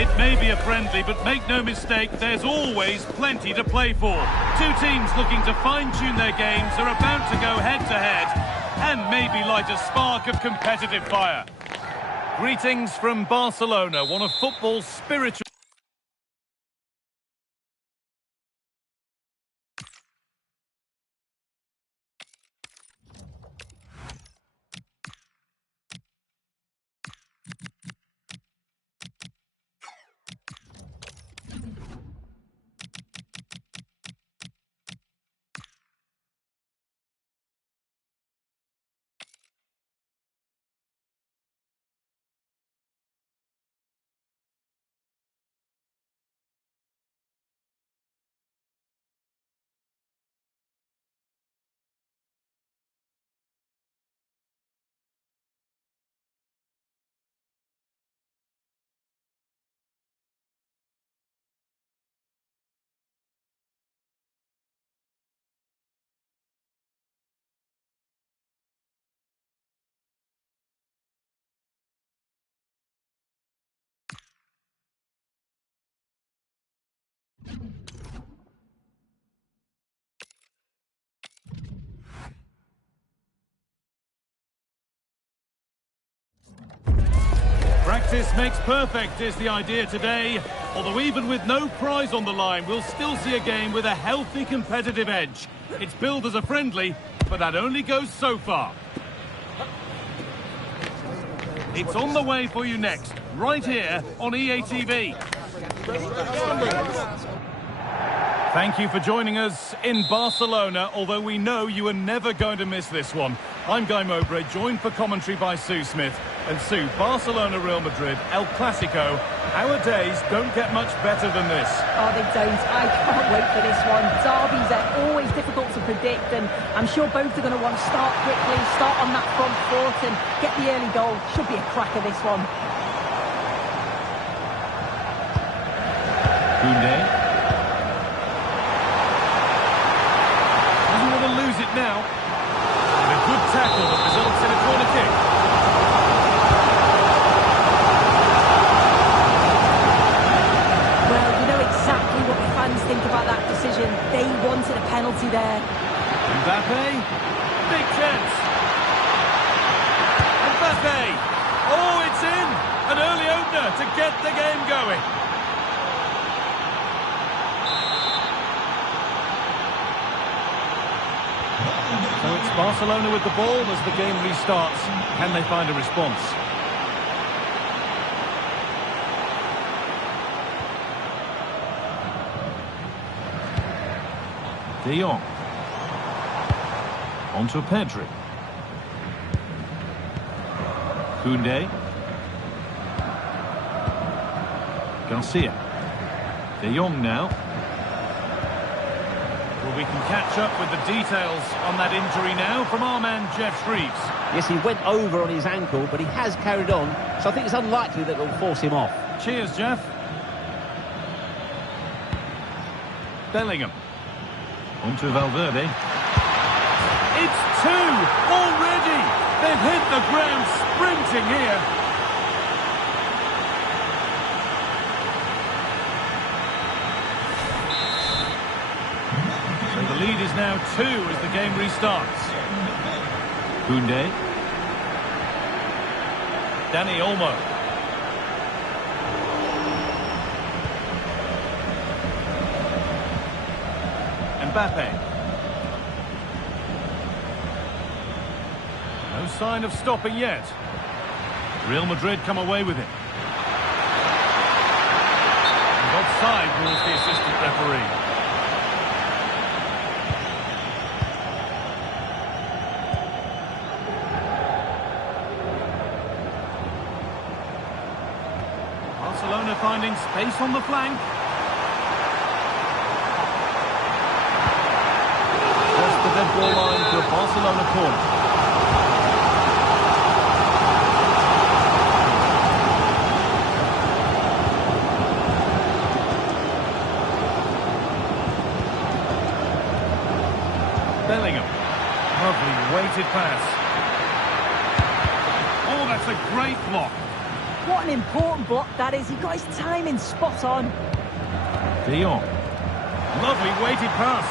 It may be a friendly, but make no mistake, there's always plenty to play for. Two teams looking to fine-tune their games are about to go head-to-head and maybe light a spark of competitive fire. Greetings from Barcelona, one of football's spiritual... Practice makes perfect is the idea today. Although even with no prize on the line, we'll still see a game with a healthy competitive edge. It's billed as a friendly, but that only goes so far. It's on the way for you next, right here on EA TV. Thank you for joining us in Barcelona, although we know you are never going to miss this one. I'm Guy Mowbray, joined for commentary by Sue Smith. And Sue, Barcelona, Real Madrid, El Clasico. Our days don't get much better than this. Oh, they don't. I can't wait for this one. Derbies are always difficult to predict, and I'm sure both are going to want to start quickly, start on that front foot and get the early goal. Should be a cracker, this one. Koundé. Doesn't want to lose it now. And a good tackle that results in a corner kick. Think about that decision. They wanted a penalty there. Mbappe, big chance. Mbappe, oh, it's in. An early opener to get the game going. So it's Barcelona with the ball as the game restarts. Can they find a response? De Jong. On to Pedri. Koundé. Garcia. De Jong now. Well, we can catch up with the details on that injury now from our man Jeff Shreves. Yes, he went over on his ankle, but he has carried on, so I think it's unlikely that it'll force him off. Cheers, Jeff. Bellingham. On to Valverde. It's two already! They've hit the ground sprinting here. So the lead is now 2 as the game restarts. Koundé. Dani Olmo. Mbappe. No sign of stopping yet. Real Madrid come away with it. And offside rules the assistant referee. Barcelona finding space on the flank. The dead ball line to a Barcelona corner. Bellingham. Lovely weighted pass. Oh, that's a great block. What an important block that is. He got his timing spot on. De Jong. Lovely weighted pass.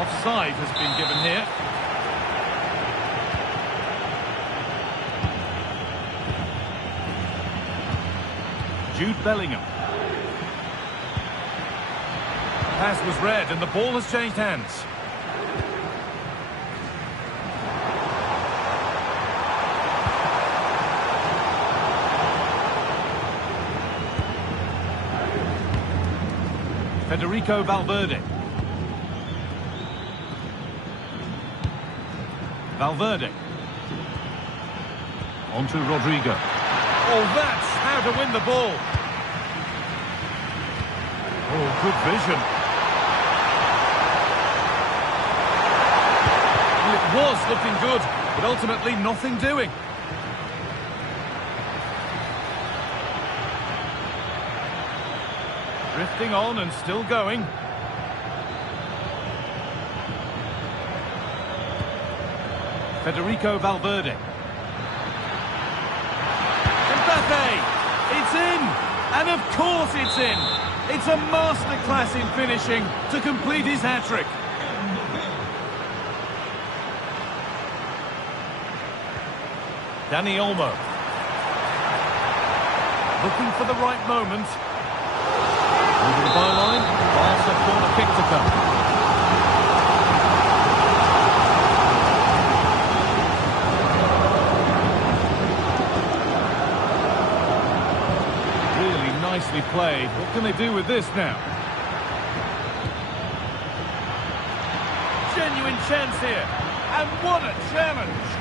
Offside has been given here. Jude Bellingham. Pass was read and the ball has changed hands. Federico Valverde. Valverde. On to Rodrigo. Oh, that's how to win the ball. Oh, good vision. Well, it was looking good, but ultimately nothing doing. Drifting on and still going. Federico Valverde. Mbappe! It's in! And of course it's in! It's a masterclass in finishing to complete his hat-trick. Dani Olmo. Looking for the right moment. Over the byline, Barca corner kick to come. Really nicely played. What can they do with this now? Genuine chance here. And what a challenge!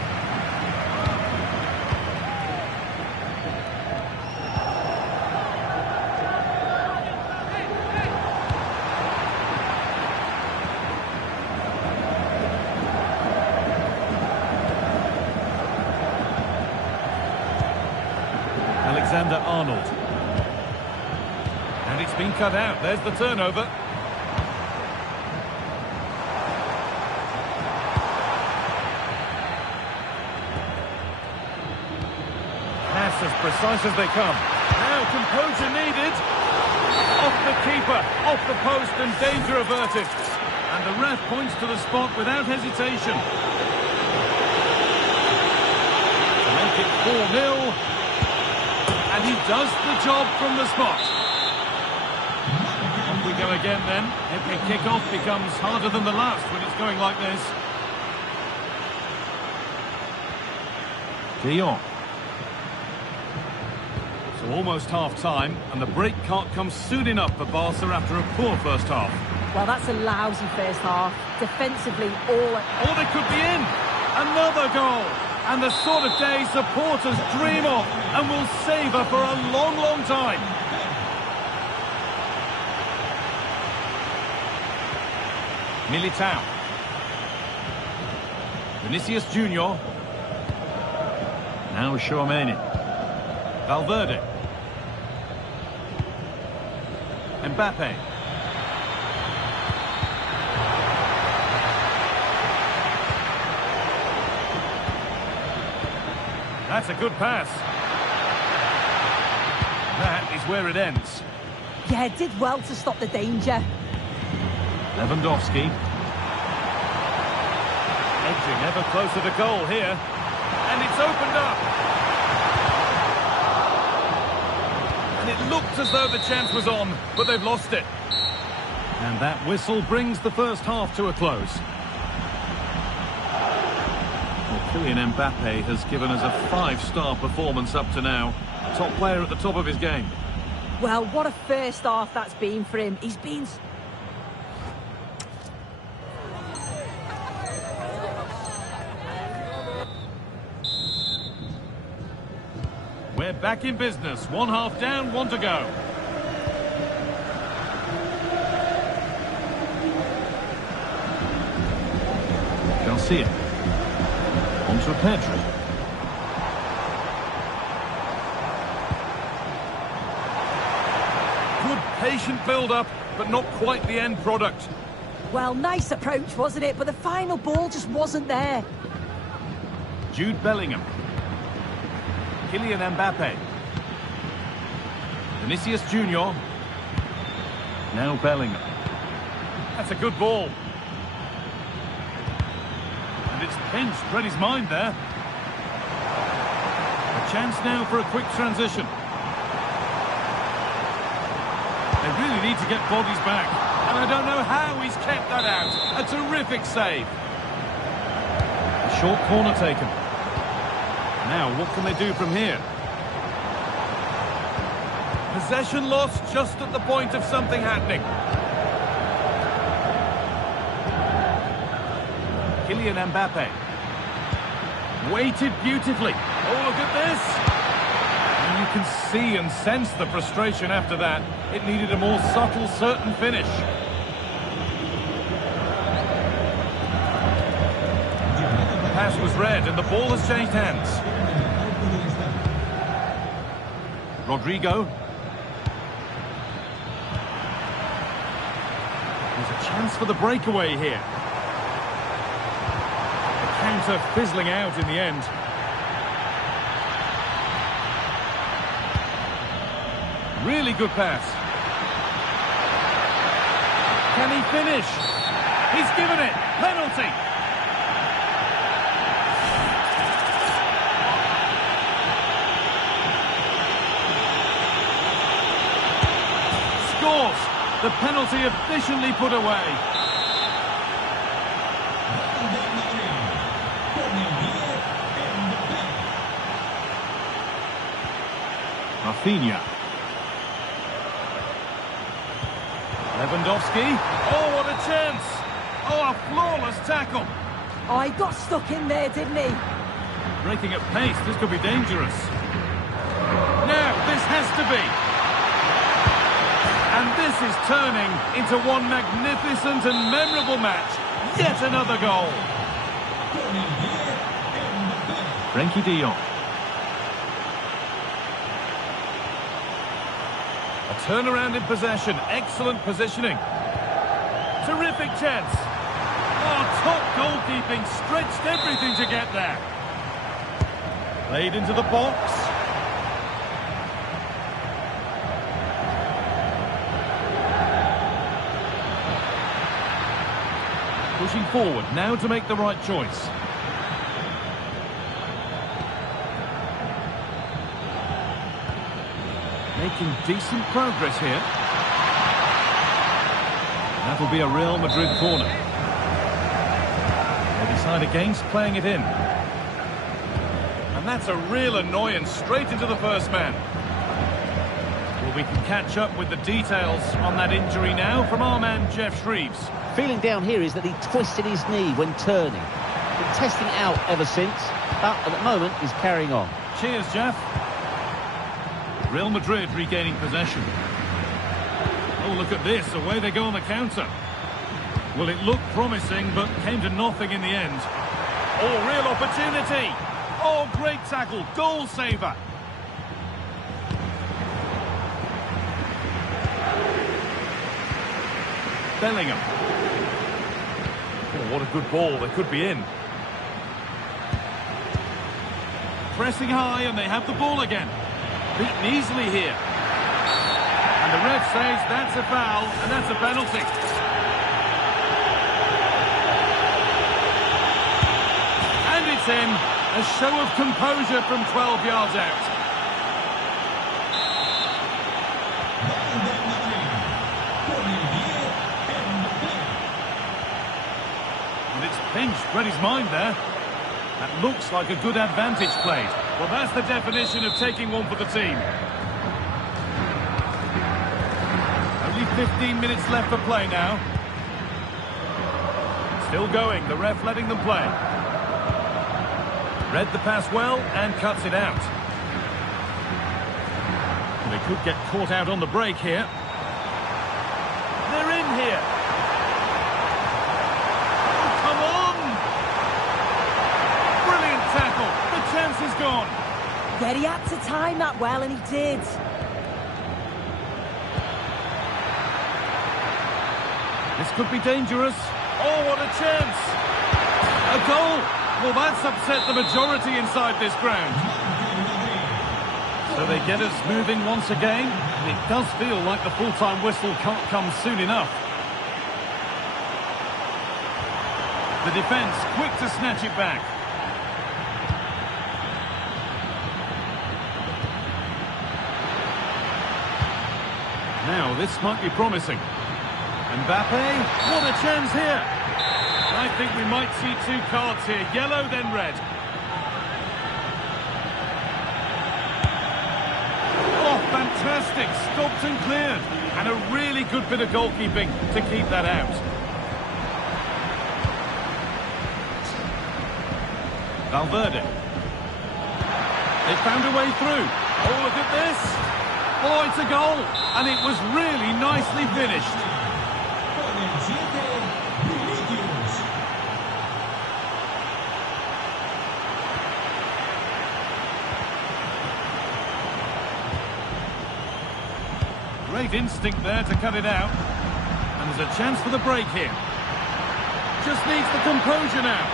Alexander-Arnold. And it's been cut out. There's the turnover. Pass as precise as they come. Now composure needed. Off the keeper, off the post, and danger averted. And the ref points to the spot without hesitation. To make it 4-0. And he does the job from the spot. Off we go again then. Every kick-off becomes harder than the last when it's going like this. De Jong. So almost half-time, and the break can't come soon enough for Barca after a poor first half. Well, that's a lousy first half. Defensively, Oh, they could be in! Another goal! And the sort of day supporters dream of and will savour for a long, long time. Militao. Vinicius Junior. Now Tchouaméni. Valverde. Mbappe. That's a good pass. That is where it ends. Yeah, it did well to stop the danger. Lewandowski. Edging ever closer to goal here. And it's opened up. And it looked as though the chance was on, but they've lost it. And that whistle brings the first half to a close. Kylian Mbappe has given us a 5-star performance up to now. Top player at the top of his game. Well, what a first half that's been for him. He's been... We're back in business. 1 half down, 1 to go. Garcia. On to Pedri. Good patient build-up, but not quite the end product. Well, nice approach, wasn't it? But the final ball just wasn't there. Jude Bellingham. Kylian Mbappe. Vinicius Junior. Now Bellingham. That's a good ball. And it's pinched, read his mind there. A chance now for a quick transition. They really need to get bodies back. And I don't know how he's kept that out. A terrific save. A short corner taken. Now, what can they do from here? Possession lost just at the point of something happening. Kylian Mbappe. Waited beautifully. Oh, look at this. And you can see and sense the frustration after that. It needed a more subtle, certain finish. The pass was read and the ball has changed hands. Rodrigo. There's a chance for the breakaway here. The counter fizzling out in the end. Really good pass. Can he finish? He's given it. Penalty. Scores. The penalty efficiently put away. Rafinha. Lewandowski. Oh, what a chance. Oh, a flawless tackle. Oh, he got stuck in there, didn't he? Breaking at pace, this could be dangerous. Now, this has to be. And this is turning into one magnificent and memorable match. Yet another goal. Frenkie de Jong. A turnaround in possession. Excellent positioning. Terrific chance. Oh, top goalkeeping. Stretched everything to get there. Played into the box. Pushing forward now to make the right choice. Making decent progress here. That'll be a Real Madrid corner. They decide against playing it in. And that's a real annoyance straight into the first man. Well, we can catch up with the details on that injury now from our man Jeff Shreves. Feeling down here is that he twisted his knee when turning. Been testing it out ever since, but at the moment he's carrying on. Cheers, Jeff. Real Madrid regaining possession. Oh, look at this. Away they go on the counter. Well, it looked promising, but came to nothing in the end. Oh, real opportunity. Oh, great tackle. Goal saver. Bellingham. Oh, what a good ball. They could be in. Pressing high, and they have the ball again. Beaten easily here. And the ref says that's a foul, and that's a penalty. And it's in. A show of composure from 12 yards out. And it's pinched, read his mind there. That looks like a good advantage played. Well, that's the definition of taking one for the team. Only 15 minutes left for play now. Still going, the ref letting them play. Read the pass well and cuts it out. They could get caught out on the break here. They're in here. Oh, come on! Brilliant tackle. The chance is gone. Yeah, he had to time that well, and he did. This could be dangerous. Oh, what a chance! A goal! Well, that's upset the majority inside this ground. So they get us moving once again. And it does feel like the full-time whistle can't come soon enough. The defence quick to snatch it back. Now this might be promising. Mbappe, what a chance here. I think we might see 2 cards here, yellow then red. Oh, fantastic, stopped and cleared. And a really good bit of goalkeeping to keep that out. Valverde. They found a way through. Oh, look at this. Oh, it's a goal. And it was really nicely finished. Great instinct there to cut it out. And there's a chance for the break here. Just needs the composure now.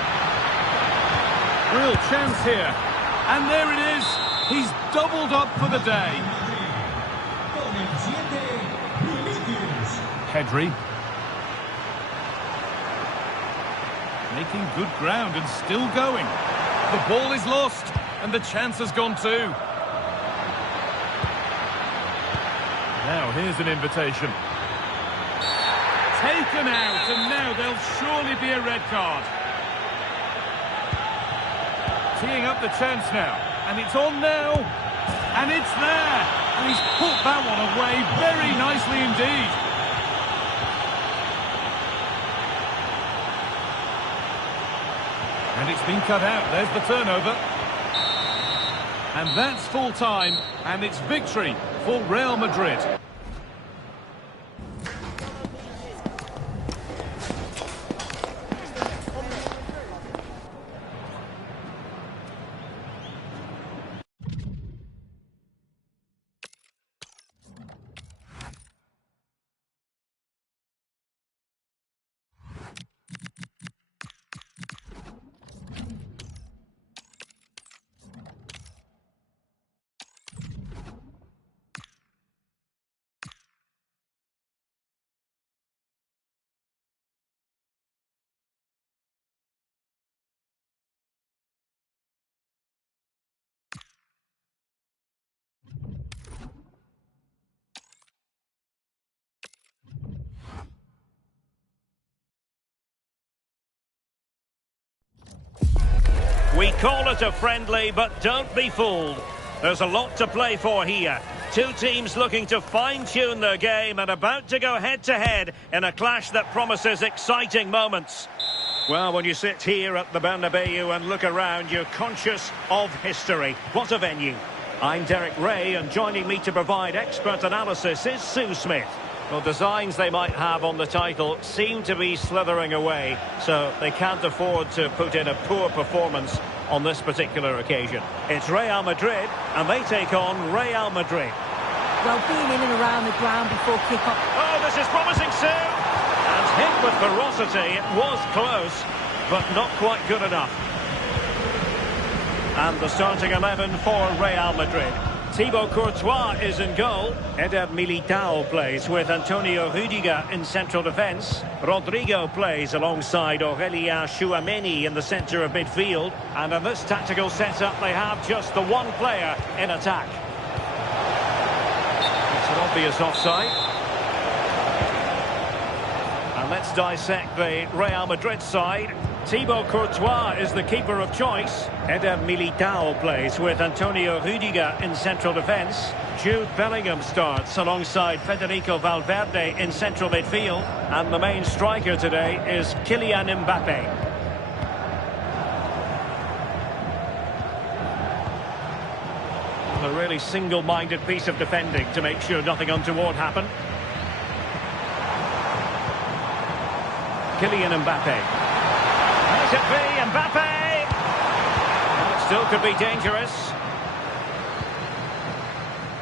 Real chance here. And there it is. He's doubled up for the day. Pedri. Making good ground and still going. The ball is lost. And the chance has gone too. Now here's an invitation. Taken out, and now there'll surely be a red card. Teeing up the chance now, and it's on now, and it's there, and he's put that one away very nicely indeed. And it's been cut out, there's the turnover. And that's full time, and it's victory for Real Madrid. We call it a friendly, but don't be fooled. There's a lot to play for here. 2 teams looking to fine-tune their game and about to go head-to-head in a clash that promises exciting moments. Well, when you sit here at the Bernabeu and look around, you're conscious of history. What a venue. I'm Derek Ray, and joining me to provide expert analysis is Sue Smith. Well, designs they might have on the title seem to be slithering away, so they can't afford to put in a poor performance on this particular occasion. It's Real Madrid, and they take on Real Madrid. Well, being in and around the ground before kick-off. Oh, this is promising, Sue! And hit with ferocity, it was close, but not quite good enough. And the starting 11 for Real Madrid. Thibaut Courtois is in goal. Eder Militao plays with Antonio Rüdiger in central defence. Rodrigo plays alongside Aurélien Tchouaméni in the centre of midfield. And in this tactical setup, they have just the one player in attack. It's an obvious offside. And let's dissect the Real Madrid side. Thibaut Courtois is the keeper of choice. Eder Militao plays with Antonio Rüdiger in central defence. Jude Bellingham starts alongside Federico Valverde in central midfield. And the main striker today is Kylian Mbappe. A really single-minded piece of defending to make sure nothing untoward happened. Kylian Mbappe. It be Mbappe. Well, it still could be dangerous.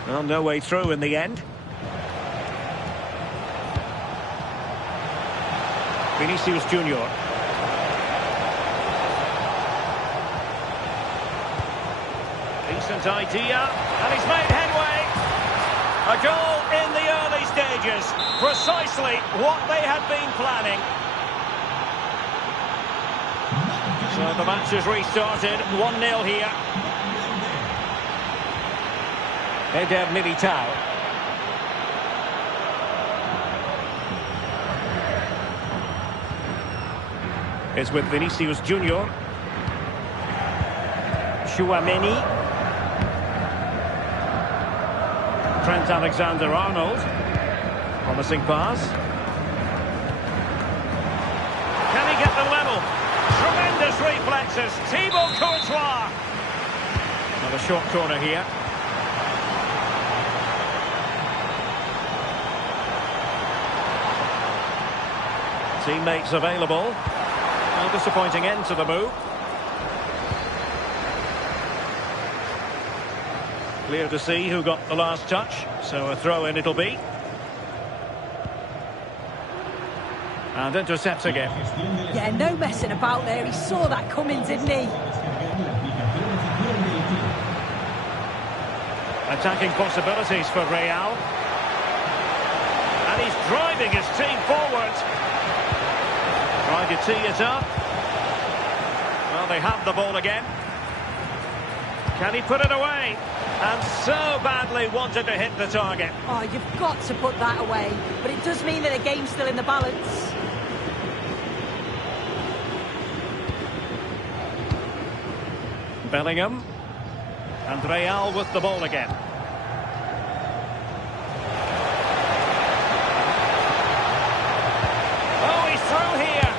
Well, no way through in the end. Vinicius Junior. Decent idea, and he's made heading. A goal in the early stages. Precisely what they had been planning. So the match has restarted. 1-0 here. Eder Militao. It's with Vinicius Junior. Chouameni. Trent Alexander-Arnold. Promising pass. Can he get the level? Tremendous reflexes. Thibaut Courtois. Another short corner here. Teammates available. A disappointing end to the move. Clear to see who got the last touch, so a throw-in it'll be. And intercepts again. Yeah, no messing about there. He saw that coming, didn't he? Attacking possibilities for Real. And he's driving his team forward. Trying to tee it up. Well, they have the ball again. Can he put it away? And so badly wanted to hit the target. Oh, you've got to put that away. But it does mean that the game's still in the balance. Bellingham. And Real with the ball again. Oh, he's through here.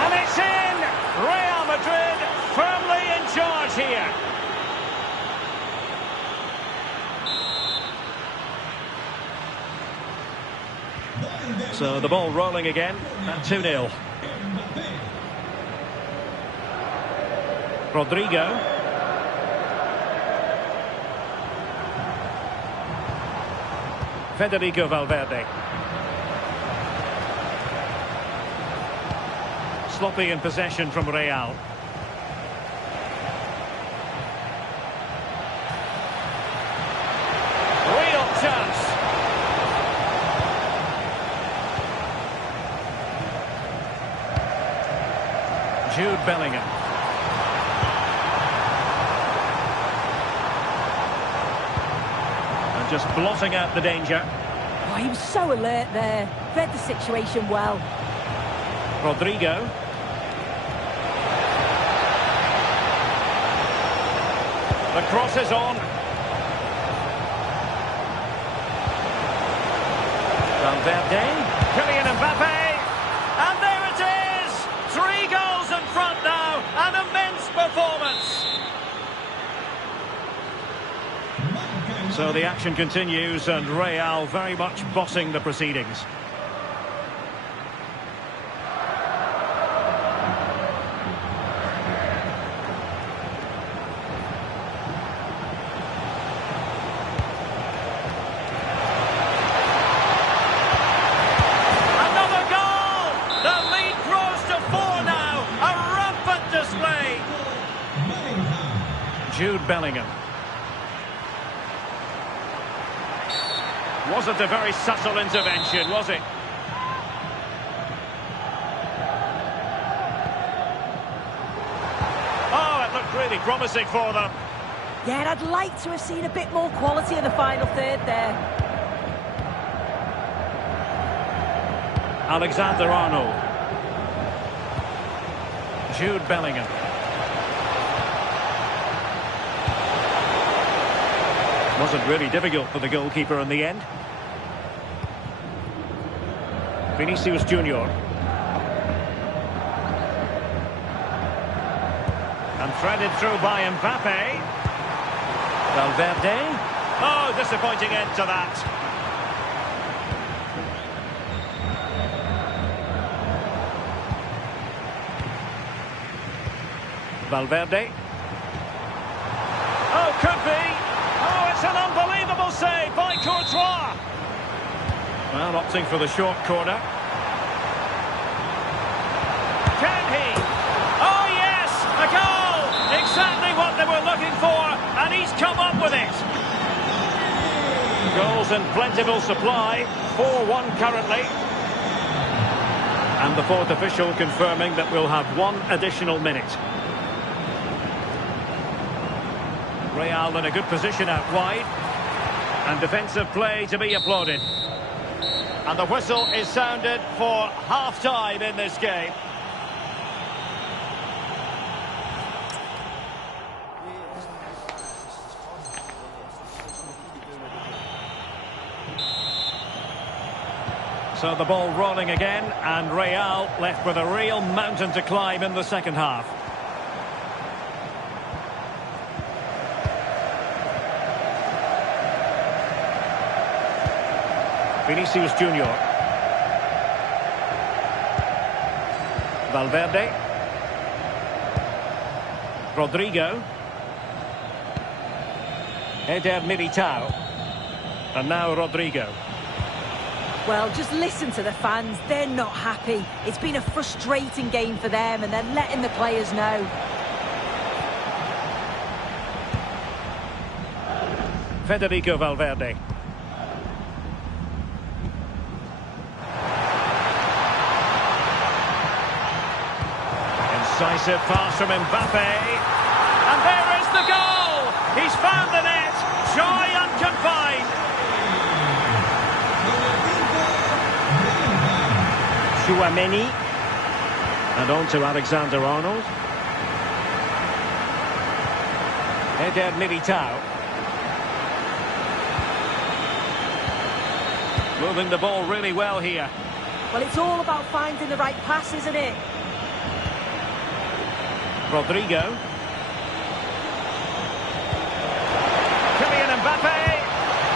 And it's in! Real Madrid firmly in charge here. So the ball rolling again at 2-0. Rodrigo. Federico Valverde. Sloppy in possession from Real. Real chance. Jude Bellingham. And just blotting out the danger. Oh, he was so alert there. Read the situation well. Rodrigo. The cross is on. Valverde. Kylian Mbappe. And there it is! 3 goals in front now. An immense performance. So the action continues and Real very much bossing the proceedings. Another goal! The lead grows to 4 now. A rampant display. Jude Bellingham. Wasn't a very subtle intervention, was it? Oh, it looked really promising for them. Yeah, and I'd like to have seen a bit more quality in the final third there. Alexander-Arnold. Jude Bellingham. Wasn't really difficult for the goalkeeper in the end. Vinicius Junior. And threaded through by Mbappe. Valverde. Oh, disappointing end to that. Valverde. Oh, could be. Oh, it's an unbelievable save by Courtois. Well, opting for the short corner. Can he? Oh, yes! A goal! Exactly what they were looking for, and he's come up with it. Goals in plentiful supply, 4-1 currently. And the fourth official confirming that we'll have one additional minute. Real in a good position out wide. And defensive play to be applauded. And the whistle is sounded for half-time in this game. So the ball rolling again, and Real left with a real mountain to climb in the second half. Vinicius Junior. Valverde. Rodrigo. Eder Militao. And now Rodrigo. Well, just listen to the fans. They're not happy. It's been a frustrating game for them, and they're letting the players know. Federico Valverde. Incisive pass from Mbappe. And there is the goal! He's found the net. Joy unconfined. Chouameni. And on to Alexander-Arnold. Eder Militao. Moving the ball really well here. Well, it's all about finding the right pass, isn't it? Rodrigo. Kylian Mbappe.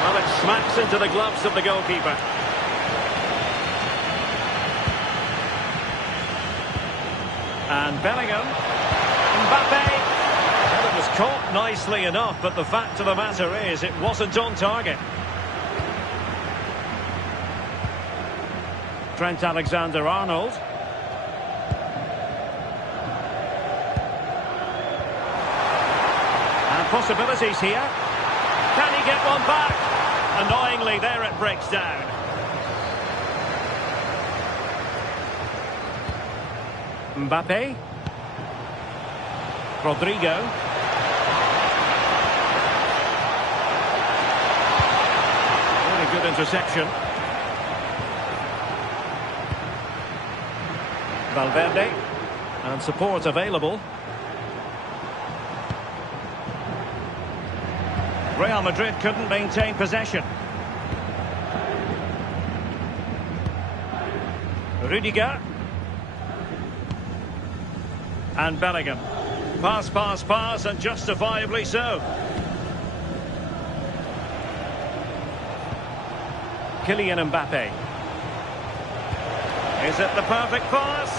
Well, it smacks into the gloves of the goalkeeper. And Bellingham. Mbappe. Well, it was caught nicely enough, but the fact of the matter is it wasn't on target. Trent Alexander-Arnold. And possibilities here. Can he get one back? Annoyingly, there it breaks down. Mbappe. Rodrigo. Very good interception. Valverde. And support available. Real Madrid couldn't maintain possession. Rudiger. And Bellingham. Pass, pass, pass, and justifiably so. Kylian Mbappe. Is it the perfect pass?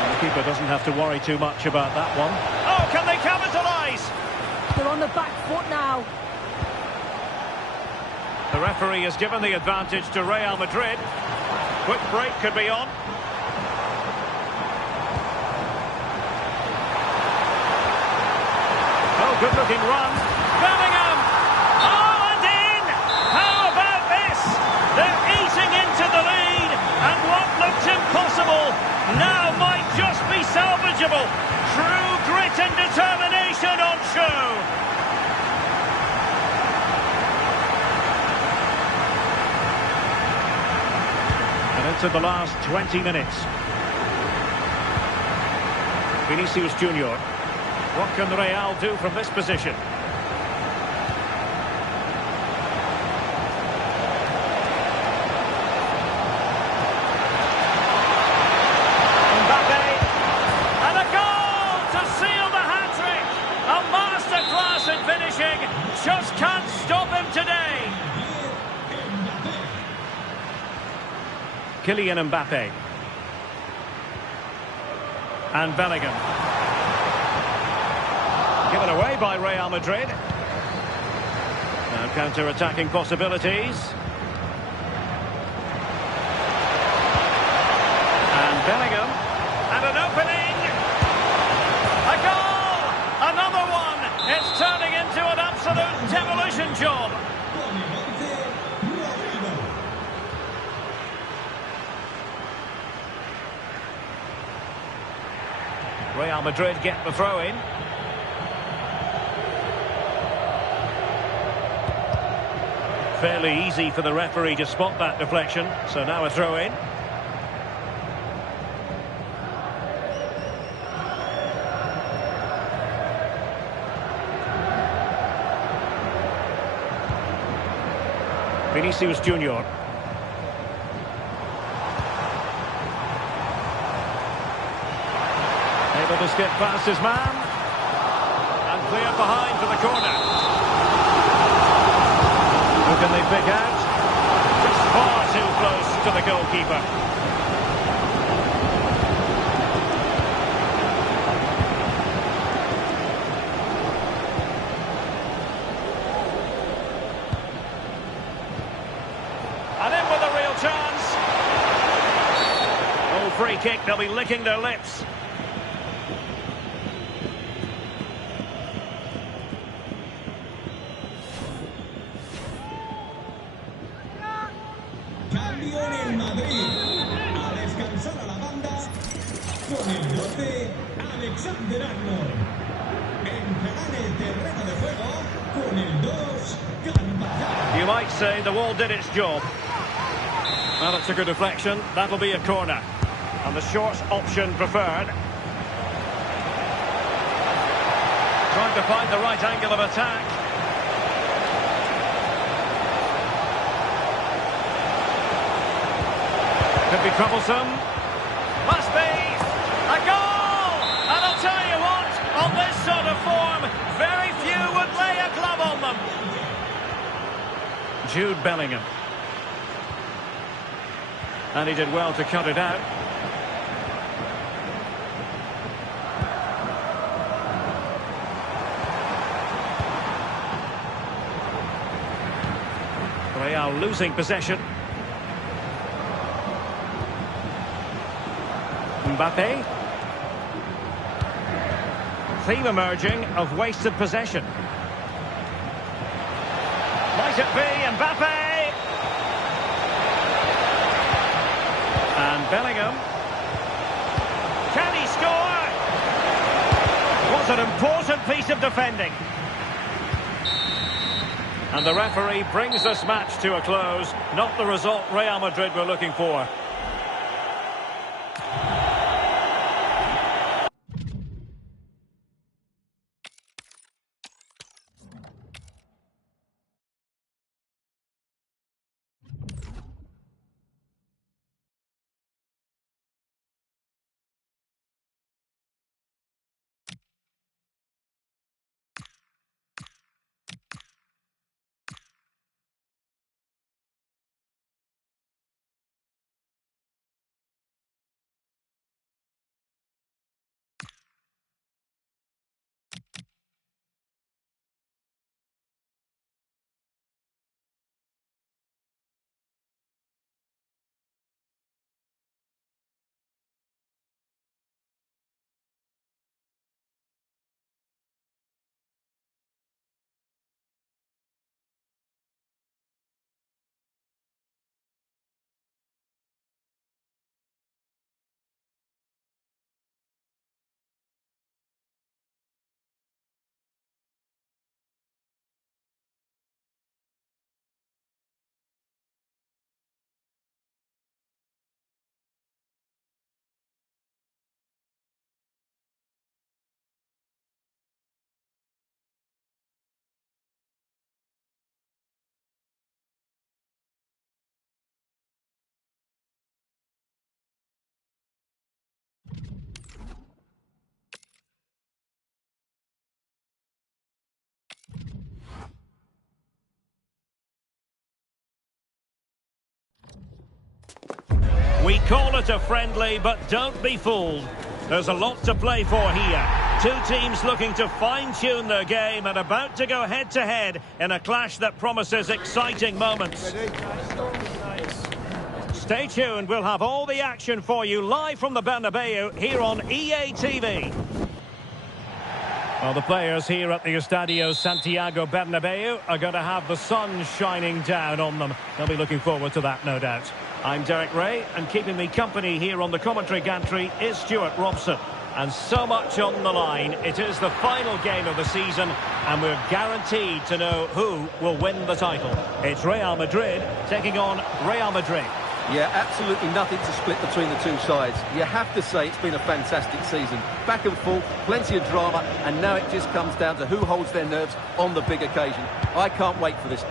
And the keeper doesn't have to worry too much about that one. Oh, can they capitalise? They're on the back foot now. The referee has given the advantage to Real Madrid. Quick break could be on. Oh, good-looking run. Bellingham! Oh, and in! How about this? They're eating into the lead, and what looked impossible now might just be salvageable. True grit and determination on show. And into the last 20 minutes. Vinicius Junior. What can Real do from this position? Mbappe. And a goal to seal the hat-trick. A masterclass in finishing. Just can't stop him today. Kylian Mbappe. And Bellingham. Given away by Real Madrid. Now counter-attacking possibilities. And Bellingham. And an opening. A goal! Another one! It's turning into an Real Madrid get the throw in. Fairly easy for the referee to spot that deflection. So now a throw in. Vinicius Junior. Able to skip past his man. And clear behind for the corner. Who can they pick out? Just far too close to the goalkeeper. And in with a real chance. Oh, free kick, they'll be licking their lips. Cambio en el Madrid. A descansar a la banda. Con el 12, Alexander-Arnold. Entrará en el terreno de juego con el 2, Carvajal. You might say the wall did its job. Well, it's a good deflection. That'll be a corner. And the short option preferred. Trying to find the right angle of attack. Could be troublesome. Must be a goal! And I'll tell you what, on this sort of form, very few would lay a glove on them. Jude Bellingham. And he did well to cut it out. Real losing possession. Mbappe. Theme emerging of wasted possession. Might it be Mbappe? And Bellingham. Can he score? Was an important piece of defending. And the referee brings this match to a close. Not the result Real Madrid were looking for. We call it a friendly, but don't be fooled. There's a lot to play for here. Two teams looking to fine-tune their game and about to go head-to-head in a clash that promises exciting moments. Stay tuned, we'll have all the action for you live from the Bernabeu here on EA TV. Well, the players here at the Estadio Santiago Bernabeu are going to have the sun shining down on them. They'll be looking forward to that, no doubt. I'm Derek Ray, and keeping me company here on the commentary gantry is Stuart Robson. And so much on the line. It is the final game of the season, and we're guaranteed to know who will win the title. It's Real Madrid taking on Real Madrid. Yeah, absolutely nothing to split between the two sides. You have to say it's been a fantastic season. Back and forth, plenty of drama, and now it just comes down to who holds their nerves on the big occasion. I can't wait for this.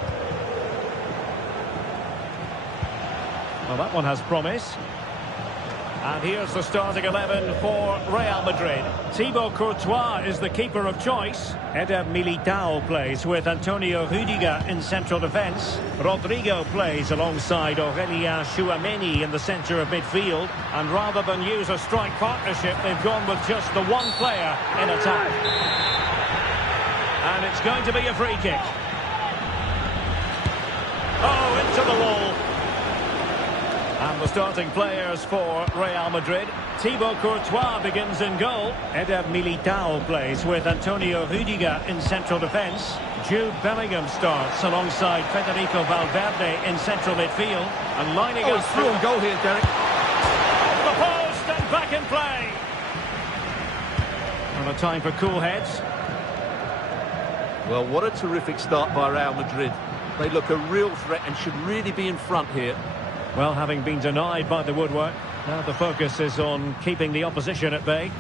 Well, that one has promise. And here's the starting 11 for Real Madrid. Thibaut Courtois is the keeper of choice. Eder Militao plays with Antonio Rüdiger in central defence. Rodrigo plays alongside Aurelien Tchouameni in the centre of midfield. And rather than use a strike partnership, they've gone with just the one player in attack. And it's going to be a free kick. Oh, into the wall. And the starting players for Real Madrid. Thibaut Courtois begins in goal. Eder Militao plays with Antonio Rüdiger in central defence. Jude Bellingham starts alongside Federico Valverde in central midfield. And lining up through and goal here, Derek. Off the post and back in play. And a time for cool heads. Well, what a terrific start by Real Madrid. They look a real threat and should really be in front here. Well, having been denied by the woodwork, now the focus is on keeping the opposition at bay.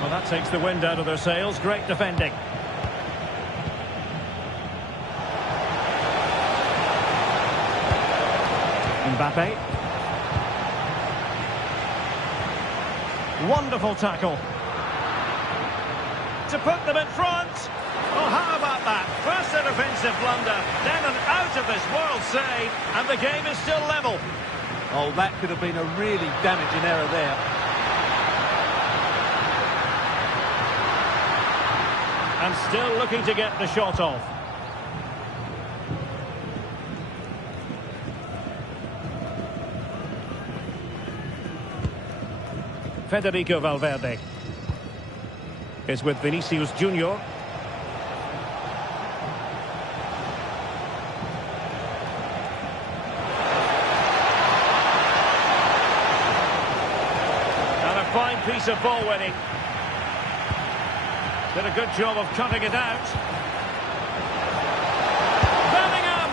Well, that takes the wind out of their sails. Great defending. Mbappe. Wonderful tackle. To put them in front. Oh, how about that? First a defensive blunder, then an out of this world save, and the game is still level. Oh, that could have been a really damaging error there. And still looking to get the shot off. Federico Valverde is with Vinicius Junior. Fine piece of ball winning. Did a good job of cutting it out. Bellingham!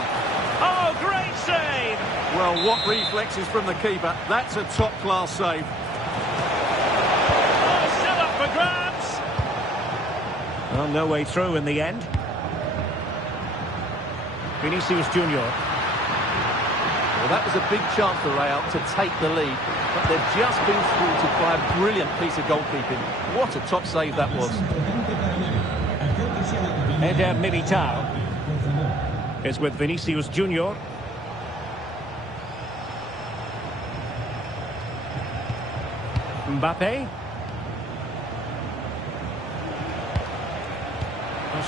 Oh, great save! Well, what reflexes from the keeper. That's a top-class save. Oh, still up for grabs! Well, no way through in the end. Vinicius Junior. Well, that was a big chance for Real to take the lead, but they've just been thwarted by a brilliant piece of goalkeeping. What a top save that was. Eder Militao is with Vinicius Junior. Mbappe.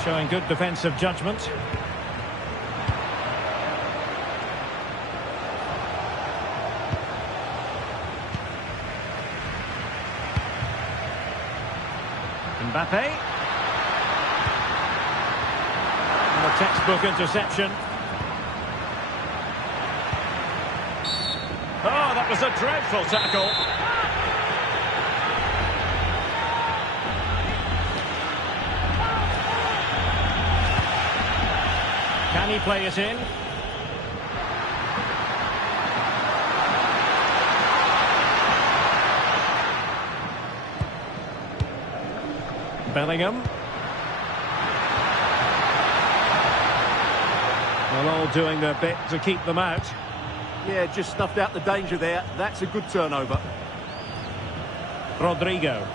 Showing good defensive judgment. Mbappe. And a textbook interception. Oh, that was a dreadful tackle. Can he play it in? Bellingham. Well, all doing their bit to keep them out. Yeah, just snuffed out the danger there. That's a good turnover. Rodrigo.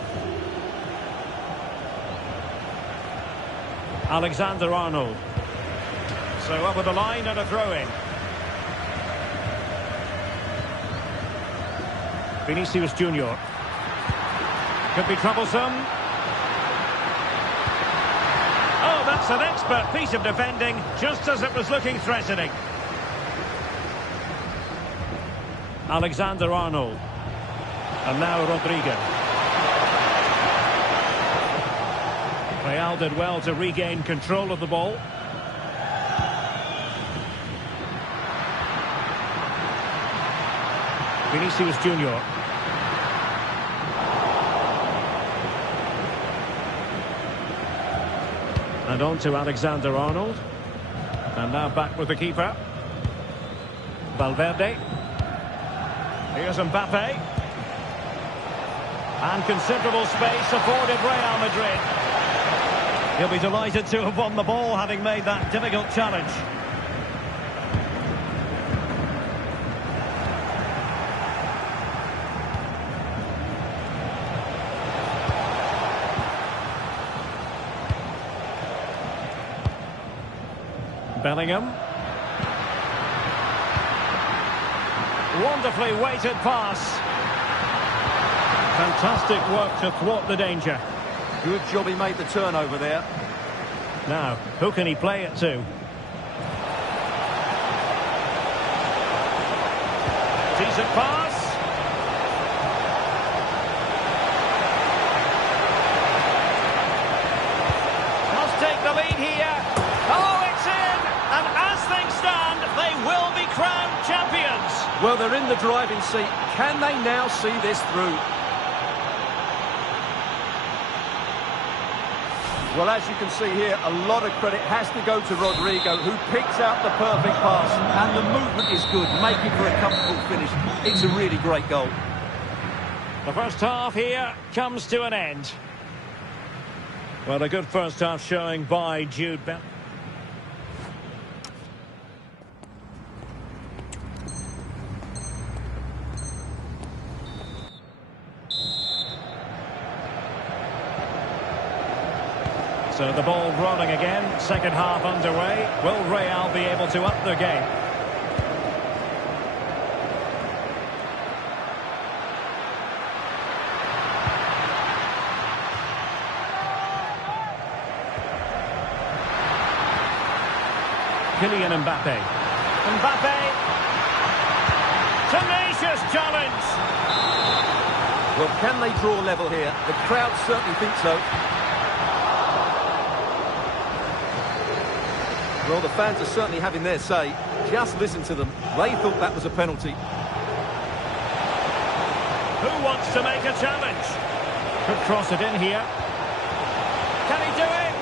Alexander-Arnold. So over the line and a throw-in. Vinicius Junior. Could be troublesome. Oh, that's an expert piece of defending, just as it was looking threatening. Alexander-Arnold. And now Rodrigo. Real did well to regain control of the ball. Vinicius Junior. And on to Alexander-Arnold. And now back with the keeper. Valverde. Here's Mbappe. And considerable space afforded Real Madrid. He'll be delighted to have won the ball, having made that difficult challenge. Bellingham. Wonderfully weighted pass. Fantastic work to thwart the danger. Good job he made the turnover there. Now, who can he play it to? Decent pass. Must take the lead here. Oh, it's in! And as things stand, they will be crowned champions. Well, they're in the driving seat. Can they now see this through? Well, as you can see here, a lot of credit has to go to Rodrigo, who picks out the perfect pass. And the movement is good, making for a comfortable finish. It's a really great goal. The first half here comes to an end. Well, a good first half showing by Jude Bellingham. So the ball rolling again, second half underway. Will Real be able to up their game? Kylian Mbappe. Mbappe! Tenacious challenge! Well, can they draw level here? The crowd certainly think so. Well, the fans are certainly having their say. Just listen to them. They thought that was a penalty. Who wants to make a challenge? Could cross it in here. Can he do it?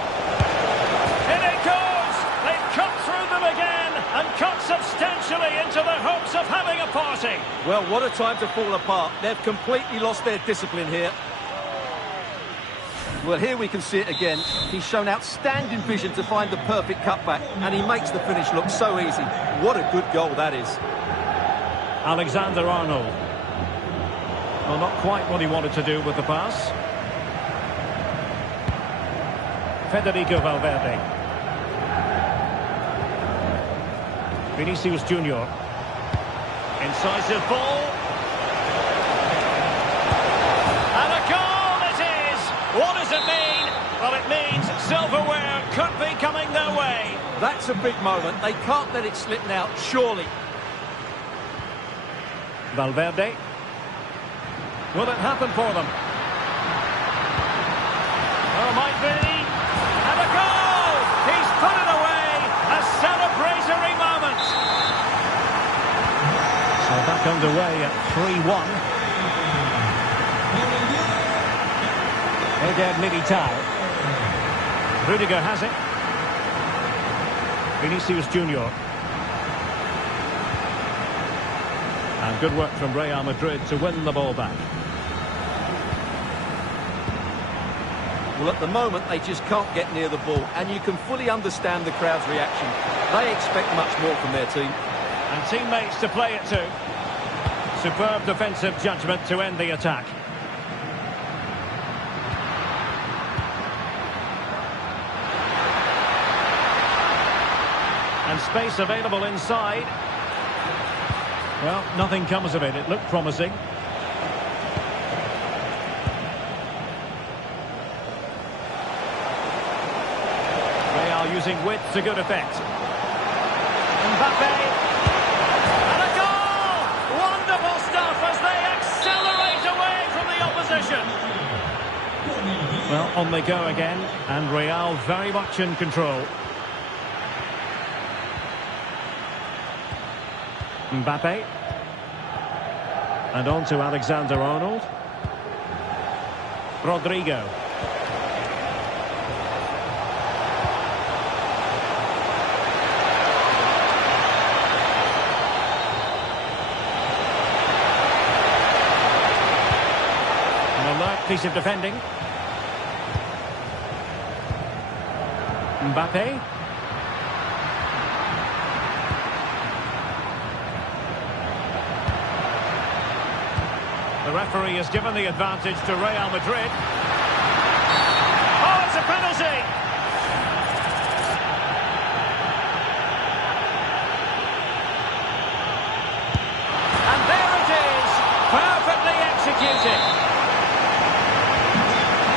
In it goes! They've cut through them again and cut substantially into the hopes of having a party. Well, what a time to fall apart. They've completely lost their discipline here. Well, here we can see it again. He's shown outstanding vision to find the perfect cutback, and he makes the finish look so easy. What a good goal that is. Alexander-Arnold. Well, not quite what he wanted to do with the pass. Federico Valverde. Vinicius Junior. Incisive ball. And a goal it is! What does it mean? Well, it means silverware could be coming their way. That's a big moment. They can't let it slip now, surely. Valverde. Will it happen for them? Oh, might be. And a goal! He's put it away! A celebratory moment! So back underway at 3-1. Eder Militao. Rudiger has it. Vinicius Junior. And good work from Real Madrid to win the ball back. Well, at the moment, they just can't get near the ball, and you can fully understand the crowd's reaction. They expect much more from their team. And teammates to play it to. Superb defensive judgment to end the attack. And space available inside. Well, nothing comes of it. It looked promising. Real using width to good effect. Mbappe. And a goal! Wonderful stuff as they accelerate away from the opposition. Well, on they go again. And Real very much in control. Mbappe. And on to Alexander-Arnold. Rodrigo. piece of defending. Mbappe. The referee has given the advantage to Real Madrid. Oh, it's a penalty! And there it is, perfectly executed.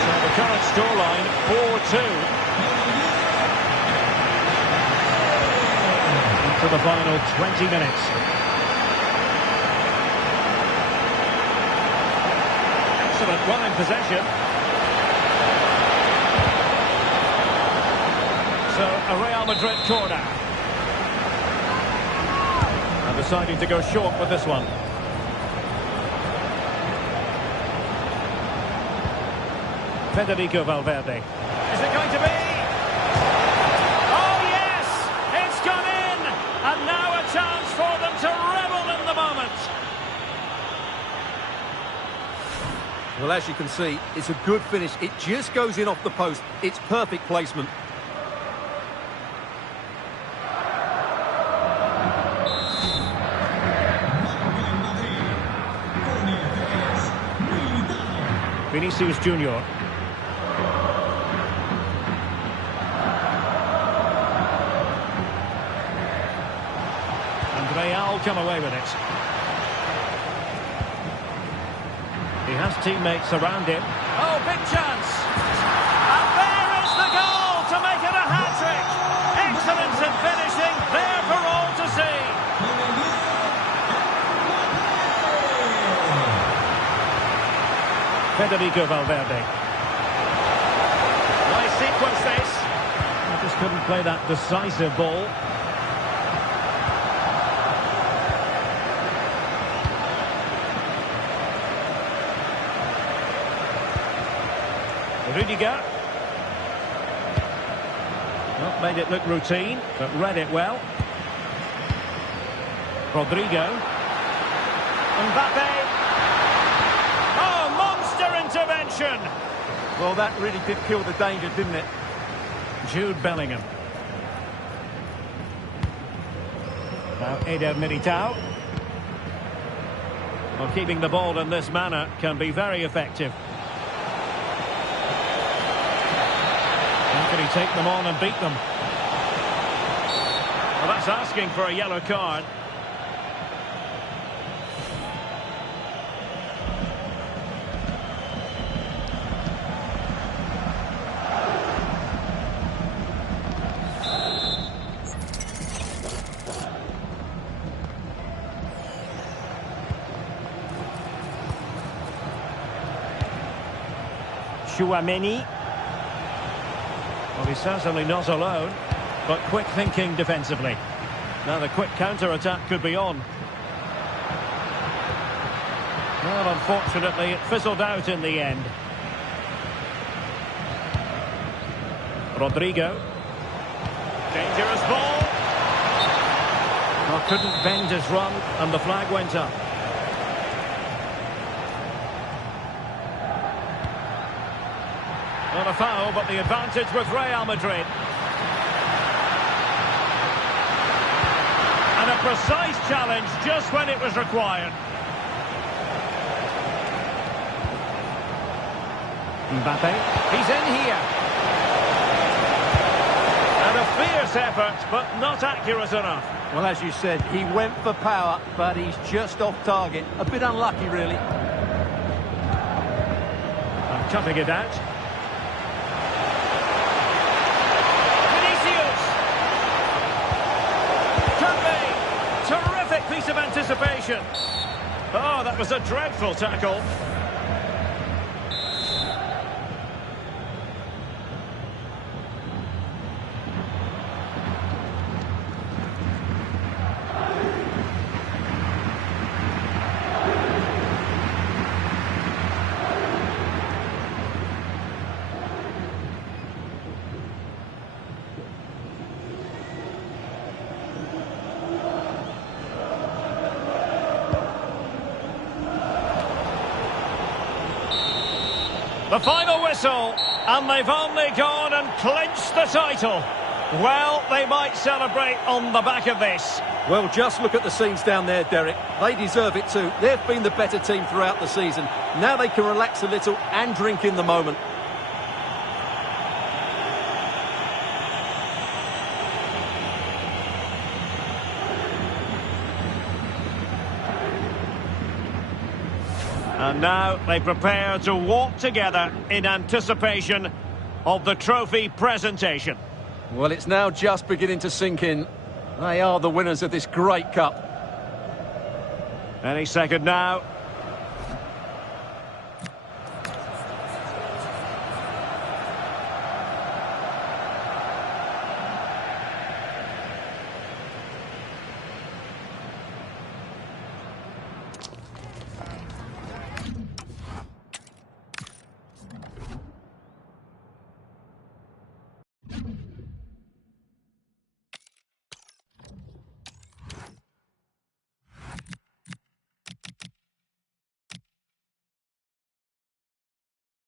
So the current scoreline, 4-2. Into the final 20 minutes. Excellent run in possession. So a Real Madrid corner. And deciding to go short with this one. Federico Valverde. Is it going to be? Oh yes! It's gone in! And now a chance for them to revel in the moment. Well, as you can see, it's a good finish. It just goes in off the post. It's perfect placement. Vinicius Junior. And Real come away with it. He has teammates around him. Oh, big chance! And there is the goal to make it a hat-trick! Excellence in finishing, there for all to see! Federico Valverde. Nice sequence this. I just couldn't play that decisive ball. Rudiger. Not made it look routine, but read it well. Rodrigo. Mbappe. Oh, monster intervention! Well, that really did kill the danger, didn't it? Jude Bellingham. Now Eder Militao. Well, keeping the ball in this manner can be very effective. How can he take them on and beat them? Well, that's asking for a yellow card. Chouameni. Well, he's certainly not alone, but quick thinking defensively. Now the quick counter-attack could be on. Well, unfortunately, it fizzled out in the end. Rodrigo. Dangerous ball. Well, couldn't bend his run, and the flag went up. Not a foul, but the advantage with Real Madrid. And a precise challenge just when it was required. Mbappe, he's in here. And a fierce effort, but not accurate enough. Well, as you said, he went for power, but he's just off target. A bit unlucky, really. And cutting it out. Terrific piece of anticipation. Oh, that was a dreadful tackle. The final whistle, and they've only gone and clinched the title. Well, they might celebrate on the back of this. Well, just look at the scenes down there, Derek. They deserve it too. They've been the better team throughout the season. Now they can relax a little and drink in the moment. And now they prepare to walk together in anticipation of the trophy presentation. Well, it's now just beginning to sink in. They are the winners of this great cup. Any second now.